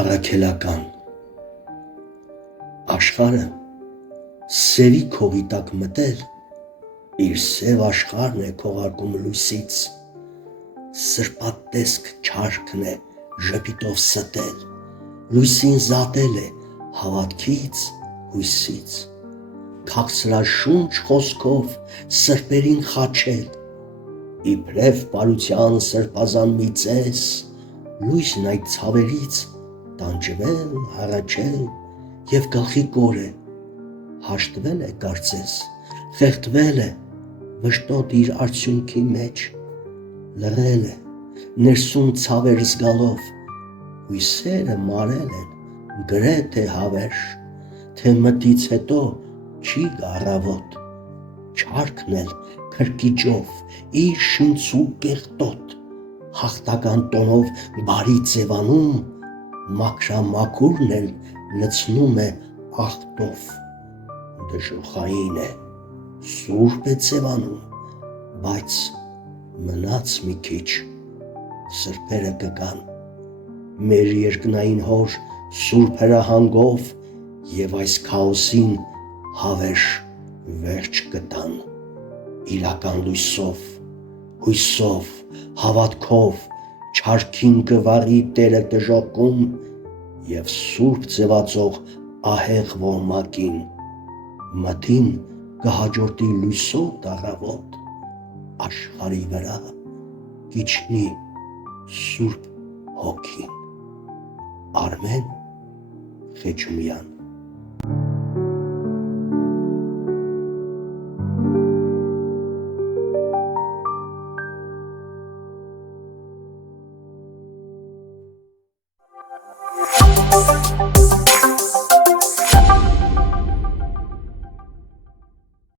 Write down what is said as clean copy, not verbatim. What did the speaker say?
Առաքելական աշխարհը սևի քողի տակ մտել իր սև աշխարհն է քողարկում լույսից, սրպատեսք չարքն է ժպիտով ստել, լույսին զատել է հավատքից հույսից, քաղցրաշունչ խոսքով սրբերին խաչել, իբրև բարության սրբազան մի ծես, լույսն այդ ցավերից տանջվել, հառաչել և գլխի կոր է, հաշտվել է կարծես, խեղդվել է, վշտոտ իր արդյունքի մեջ, լռել է, ներսում ցավեր զգալով, հույսերը մարել են, գրեթե հավերժ, թե մտից հետո չի գա առավոտ, չարքն էլ քրքիջով, իր շնչու կեղտոտ, հաղթական տոնով բարի ձևանում, մաքրամաքուրն էլ լցնում է աղտով, դժոխային է, սուրբ է ձևանում, բայց մնաց մի քիչ, սրբերը կգան, մեր երկնային հոր սուրբ հրահանգով և այս քաոսին հավերժ վերջ կտան, իրական լույսով, հույսով, հավատքով, չարքին կվառի Տերը դժոխքում և սուրբ ձևածող ահեղ ոհմակին, մթին կհաջորդի լույսով տառավոտ, աշխարհի վրա կիջնի Սուրբ Հոգին։ Արմեն Խեչումյան